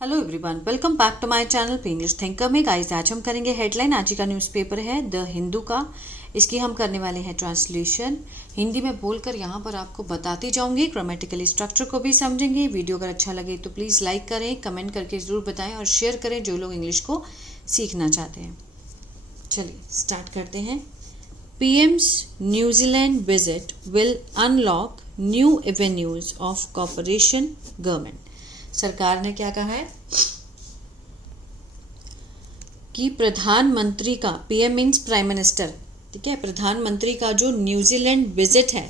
Hello everyone, welcome back to my channel पे English thinker में। Guys, आज हम करेंगे हेडलाइन। आज का न्यूज़पेपर है द हिंदू का। इसकी हम करने वाले हैं ट्रांसलेशन। हिंदी में बोलकर यहाँ पर आपको बताती जाऊंगी, ग्रामेटिकली स्ट्रक्चर को भी समझेंगे। वीडियो अगर अच्छा लगे तो प्लीज़ लाइक करें, कमेंट करके ज़रूर बताएं और शेयर करें जो लोग इंग्लिश को सीखना चाहते हैं। चलिए स्टार्ट करते हैं। PM's New Zealand visit will unlock new avenues of corporation government. सरकार ने क्या कहा है कि प्रधानमंत्री का, पीएम मीन्स प्राइम मिनिस्टर, ठीक है, प्रधानमंत्री का जो न्यूजीलैंड विजिट है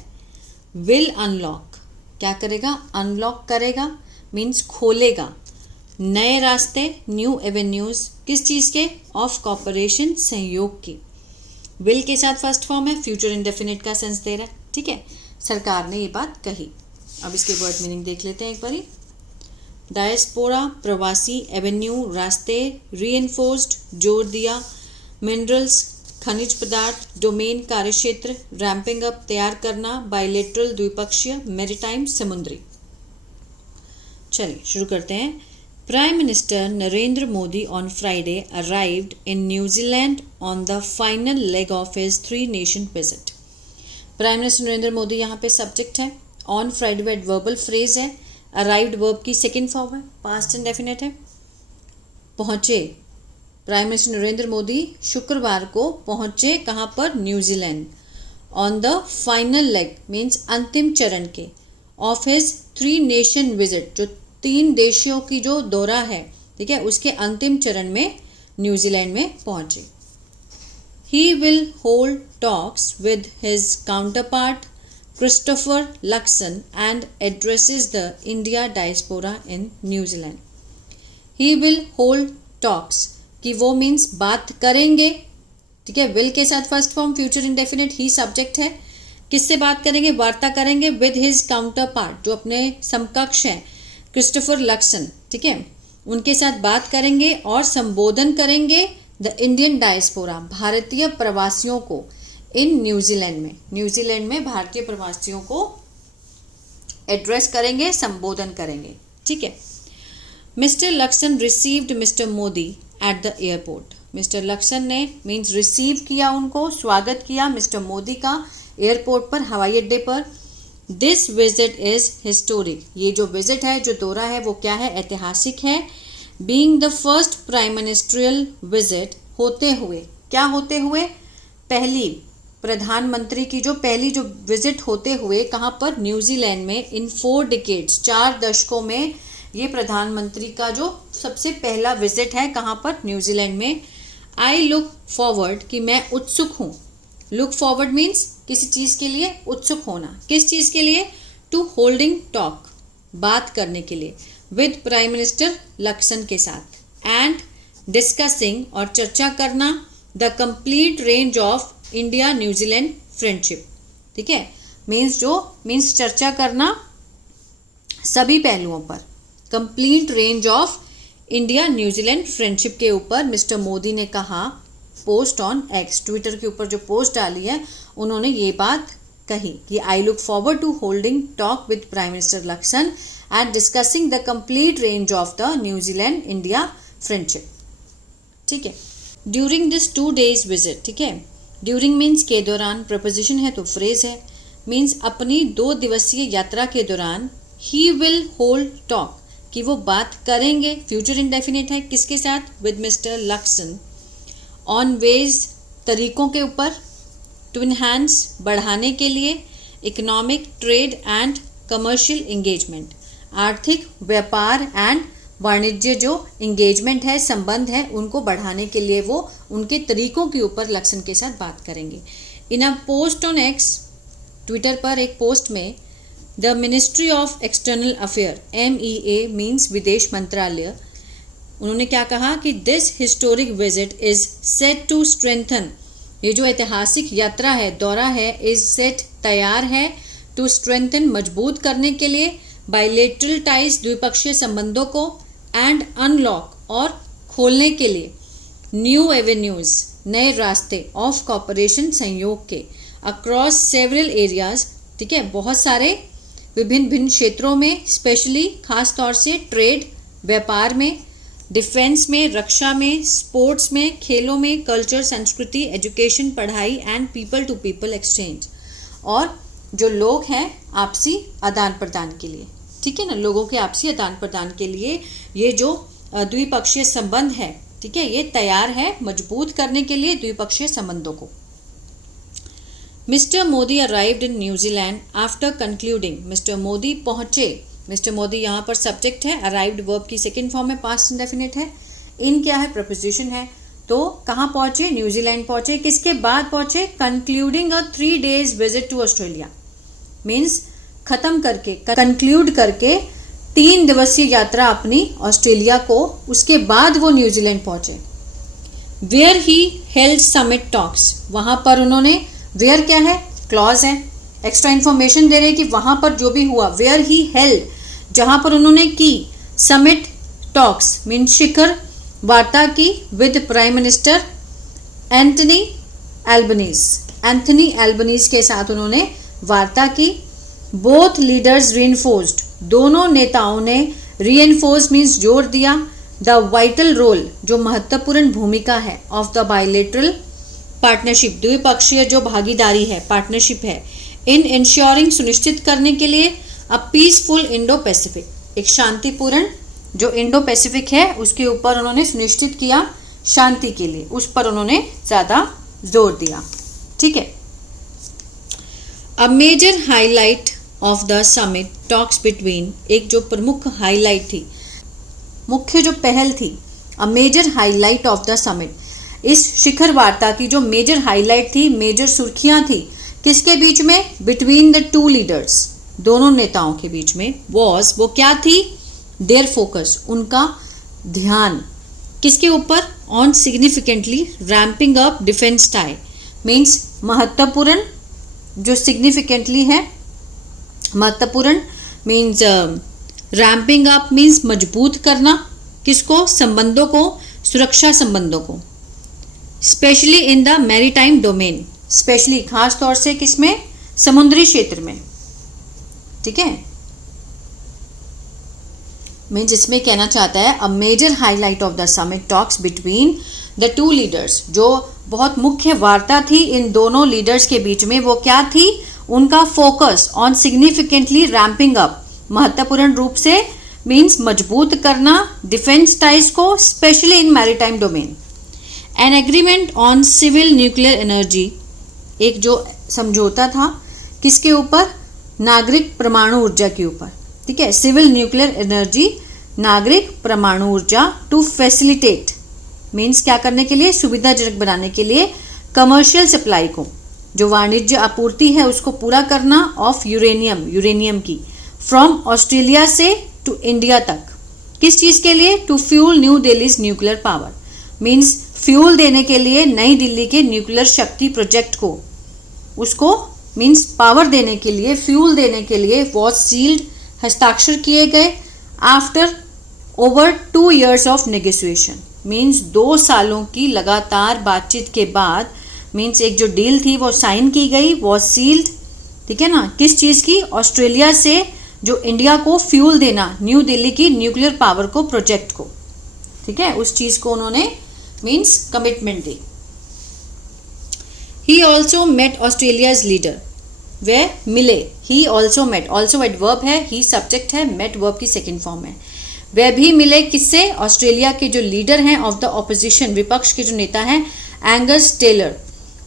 विल अनलॉक, क्या करेगा? अनलॉक करेगा मीन्स खोलेगा नए रास्ते, न्यू एवेन्यूज, किस चीज़ के? ऑफ कॉपरेशन, सहयोग की। विल के साथ फर्स्ट फॉर्म है, फ्यूचर इंडेफिनिट का सेंस दे रहा है, ठीक है। सरकार ने ये बात कही। अब इसके वर्ड मीनिंग देख लेते हैं एक बारी। डायस्पोरा प्रवासी, एवेन्यू रास्ते, रीएनफोर्स्ड जोर दिया, मिनरल्स खनिज पदार्थ, डोमेन कार्यक्षेत्र, रैंपिंग अप तैयार करना, बायलेटरल द्विपक्षीय, मैरीटाइम समुद्री। चलिए शुरू करते हैं। Prime minister Narendra Modi on Friday arrived in New Zealand on the final leg of his 3 nation visit. Prime minister Narendra Modi यहाँ पे सब्जेक्ट है, ऑन फ्राइडे एडवर्बल फ्रेज है, अराइव्ड वर्ब की सेकेंड फॉर्म है, पास्ट इंडेफिनिट है। पहुँचे, प्राइम मिनिस्टर नरेंद्र मोदी शुक्रवार को पहुँचे कहाँ पर? New Zealand. On the final leg means अंतिम चरण के, ऑफ हिज 3 नेशन विजिट, जो 3 देशों की जो दौरा है, ठीक है, उसके अंतिम चरण में न्यूजीलैंड में पहुँचे। He will hold talks with his counterpart Christopher Luxon and addresses the India diaspora in New Zealand. He will hold talks कि वो मीन्स बात करेंगे, ठीक है। will के साथ फर्स्ट फॉर्म फ्यूचर इंडेफिनिट, ही सब्जेक्ट है। किससे बात करेंगे? वार्ता करेंगे विद हिज काउंटरपार्ट, जो अपने समकक्ष हैं, क्रिस्टोफर लक्सन, ठीक है, उनके साथ बात करेंगे और संबोधन करेंगे द इंडियन डायस्पोरा, भारतीय प्रवासियों को, इन न्यूजीलैंड में भारतीय प्रवासियों को एड्रेस करेंगे, संबोधन करेंगे, ठीक है। Mister Luxon received mister Modi at the airport. Mister Luxon ने मीन्स रिसीव किया, उनको स्वागत किया मिस्टर मोदी का एयरपोर्ट पर, हवाई अड्डे पर। दिस विजिट इज हिस्टोरिक, ये जो विजिट है, जो दौरा है, वो क्या है? ऐतिहासिक है। Being the first prime ministerial visit, होते हुए, क्या होते हुए? पहली प्रधानमंत्री की जो पहली जो विजिट होते हुए, कहाँ पर? न्यूजीलैंड में। इन 4 डिकेड्स, 4 दशकों में ये प्रधानमंत्री का जो सबसे पहला विजिट है, कहाँ पर? न्यूजीलैंड में। आई लुक फॉरवर्ड, कि मैं उत्सुक हूँ। लुक फॉरवर्ड मीन्स किसी चीज़ के लिए उत्सुक होना। किस चीज़ के लिए? टू होल्डिंग टॉक, बात करने के लिए, विद प्राइम मिनिस्टर लक्सन के साथ, एंड डिस्कसिंग, और चर्चा करना, the complete range of India New Zealand friendship, ठीक है। मीन्स चर्चा करना सभी पहलुओं पर, complete range of India New Zealand friendship के ऊपर मिस्टर मोदी ने कहा। पोस्ट ऑन एक्स, ट्विटर के ऊपर जो पोस्ट डाली है, उन्होंने ये बात कही कि I look forward to holding talks with prime minister Luxon and discussing the complete range of the New Zealand India friendship, ठीक है। ड्यूरिंग दिस 2 days विजिट, ठीक है। ड्यूरिंग मीन्स के दौरान, प्रपोजिशन है तो फ्रेज है, मीन्स अपनी 2 दिवसीय यात्रा के दौरान। ही विल होल्ड टॉक, कि वो बात करेंगे, फ्यूचर इंडेफिनिट है, किसके साथ? With mister Luxon. On ways, तरीकों के ऊपर। टू इनहांस, बढ़ाने के लिए। Economic, trade and commercial engagement, आर्थिक, व्यापार एंड वाणिज्य जो इंगेजमेंट है, संबंध है, उनको बढ़ाने के लिए वो उनके तरीकों के ऊपर लक्सन के साथ बात करेंगे। In a post on X, Twitter पर एक पोस्ट में, the ministry of external affair, MEA means विदेश मंत्रालय, उन्होंने क्या कहा कि this historic visit is set to strengthen, ये जो ऐतिहासिक यात्रा है, दौरा है, इज सेट तैयार है, टू स्ट्रेंथन मजबूत करने के लिए, बायलेटरल टाइज द्विपक्षीय संबंधों को, एंड अनलॉक और खोलने के लिए, न्यू एवेन्यूज नए रास्ते, ऑफ कॉपरेशन सहयोग के, अक्रॉस सेवरल एरियाज, ठीक है, बहुत सारे विभिन्न क्षेत्रों में, स्पेशली खास तौर से ट्रेड, व्यापार में, डिफेंस में, रक्षा में, स्पोर्ट्स में, खेलों में, कल्चर, संस्कृति, एजुकेशन, पढ़ाई and people to people exchange, और जो लोग हैं आपसी आदान प्रदान के लिए, ठीक है ना, लोगों के आपसी आदान प्रदान के लिए ये जो द्विपक्षीय संबंध है, ठीक है, ये तैयार है मजबूत करने के लिए द्विपक्षीय संबंधों को। Mister Modi arrived in New Zealand after concluding, mister Modi पहुंचे, मिस्टर मोदी यहाँ पर सब्जेक्ट है, अराइव्ड वर्ब की सेकंड फॉर्म में पास्ट इंडेफिनिट है, इन क्या है, प्रपोजिशन है, तो कहाँ पहुंचे, न्यूजीलैंड पहुंचे, किसके बाद पहुंचे, concluding a 3 days visit to Australia, means खत्म करके, कंक्लूड करके 3 दिवसीय यात्रा अपनी ऑस्ट्रेलिया को, उसके बाद वो न्यूजीलैंड पहुंचे। Where he held summit talks, वहां पर उन्होंने, वेयर क्या है, क्लॉज है, एक्स्ट्रा इन्फॉर्मेशन दे रहे कि वहां पर जो भी हुआ, वेयर ही हेल्ड, जहां पर उन्होंने की, समिट टॉक्स मीन शिखर वार्ता की, with prime minister Anthony Albanese के साथ उन्होंने वार्ता की। बोथ लीडर्स रीइंफोर्स्ड, दोनों नेताओं ने, रीइंफोर्स मीन्स जोर दिया, द वाइटल रोल, जो महत्वपूर्ण भूमिका है, ऑफ द बायलैटरल पार्टनरशिप, द्विपक्षीय जो भागीदारी है, पार्टनरशिप है, इन इंश्योरिंग, सुनिश्चित करने के लिए, अ पीसफुल इंडो पैसिफिक, एक शांतिपूर्ण जो इंडो पैसिफिक है उसके ऊपर उन्होंने सुनिश्चित किया शांति के लिए, उस पर उन्होंने ज़्यादा जोर दिया, ठीक है। A major highlight of the summit talks between, एक जो प्रमुख हाईलाइट थी, मुख्य जो पहल थी, a major highlight of the summit, इस शिखर वार्ता की जो मेजर हाईलाइट थी, मेजर सुर्खियां थी, किसके बीच में, बिटवीन द 2 लीडर्स, दोनों नेताओं के बीच में, वॉज, वो क्या थी, देयर फोकस, उनका ध्यान, किसके ऊपर, on significantly ramping up defence tie, means महत्वपूर्ण, जो सिग्निफिकेंटली है महत्वपूर्ण, मीन्स रैम्पिंग अप मीन्स मजबूत करना, किसको, संबंधों को, सुरक्षा संबंधों को, specially in the maritime domain, specially खास तौर से किसमें, समुद्री क्षेत्र में, ठीक है, मैं जिसमें कहना चाहता है, a major highlight of the summit talks between the 2 leaders, जो बहुत मुख्य वार्ता थी इन दोनों लीडर्स के बीच में, वो क्या थी, उनका focus on significantly ramping up, महत्वपूर्ण रूप से, मीन्स मजबूत करना, डिफेंस टाइज को, specially in maritime domain, an agreement on civil nuclear energy, एक जो समझौता था किसके ऊपर, नागरिक परमाणु ऊर्जा के ऊपर, ठीक है, सिविल न्यूक्लियर एनर्जी, नागरिक परमाणु ऊर्जा, टू फैसिलिटेट मीन्स क्या करने के लिए, सुविधाजनक बनाने के लिए, कमर्शियल सप्लाई को, जो वाणिज्य आपूर्ति है उसको पूरा करना, ऑफ यूरेनियम की, फ्रॉम ऑस्ट्रेलिया से टू इंडिया तक, किस चीज़ के लिए, to fuel New Delhi's nuclear power, means fuel देने के लिए नई दिल्ली के न्यूक्लियर शक्ति प्रोजेक्ट को, उसको मीन्स पावर देने के लिए, फ्यूल देने के लिए, वॉज सील्ड, हस्ताक्षर किए गए, after over 2 years of negotiation, means 2 सालों की लगातार बातचीत के बाद, मीन्स एक जो डील थी वो साइन की गई, वॉज सील्ड, ठीक है ना, किस चीज़ की, ऑस्ट्रेलिया से जो इंडिया को फ्यूल देना, न्यू दिल्ली की न्यूक्लियर पावर को, प्रोजेक्ट को, ठीक है, उस चीज़ को उन्होंने मीन्स कमिटमेंट दी। He also met Australia's leader, वे मिले, he also met, also adverb है, ही सब्जेक्ट है, मेट वर्ब की सेकेंड फॉर्म है, वे भी मिले किससे, ऑस्ट्रेलिया के जो लीडर हैं ऑफ द ऑपोजिशन, विपक्ष के जो नेता हैं, Angus Taylor,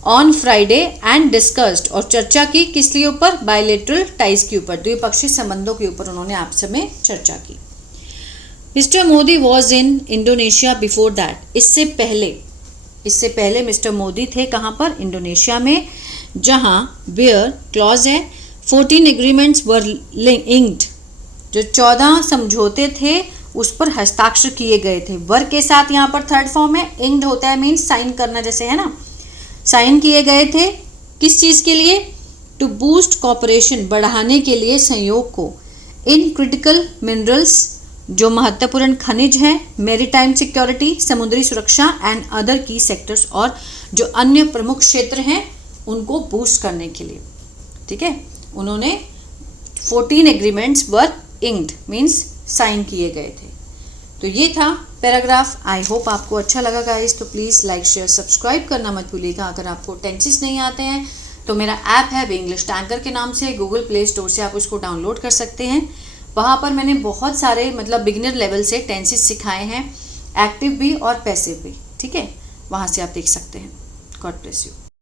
on Friday, and discussed, और चर्चा की किस लिए ऊपर, बायलैटरल टाइज के ऊपर, द्विपक्षीय संबंधों के ऊपर उन्होंने आपस में चर्चा की। Mister Modi was in Indonesia before that, इससे पहले मिस्टर मोदी थे कहाँ पर, इंडोनेशिया में, जहाँ वेयर क्लॉज है, 14 एग्रीमेंट्स वर इंक्ड, जो 14 समझौते थे उस पर हस्ताक्षर किए गए थे, वर्क के साथ यहाँ पर थर्ड फॉर्म है, इंक्ड होता है मीन्स साइन करना, जैसे है ना, साइन किए गए थे, किस चीज़ के लिए, टू बूस्ट कॉपरेशन, बढ़ाने के लिए सहयोग को, इन क्रिटिकल मिनरल्स, जो महत्वपूर्ण खनिज हैं, मैरीटाइम सिक्योरिटी, समुद्री सुरक्षा, एंड अदर की सेक्टर्स, और जो अन्य प्रमुख क्षेत्र हैं उनको बूस्ट करने के लिए, ठीक है, उन्होंने 14 एग्रीमेंट्स वर इंक्ड मीन्स साइन किए गए थे। तो ये था पैराग्राफ। आई होप आपको अच्छा लगा गाइस। तो प्लीज़ लाइक शेयर सब्सक्राइब करना मत भूलिएगा। अगर आपको टेंसेस नहीं आते हैं तो मेरा ऐप है इंग्लिश टैंकर के नाम से, गूगल प्ले स्टोर से आप उसको डाउनलोड कर सकते हैं। वहाँ पर मैंने बहुत सारे मतलब बिगिनर लेवल से टेंसेस सिखाए हैं, एक्टिव भी और पैसिव भी, ठीक है, वहाँ से आप देख सकते हैं। God bless you.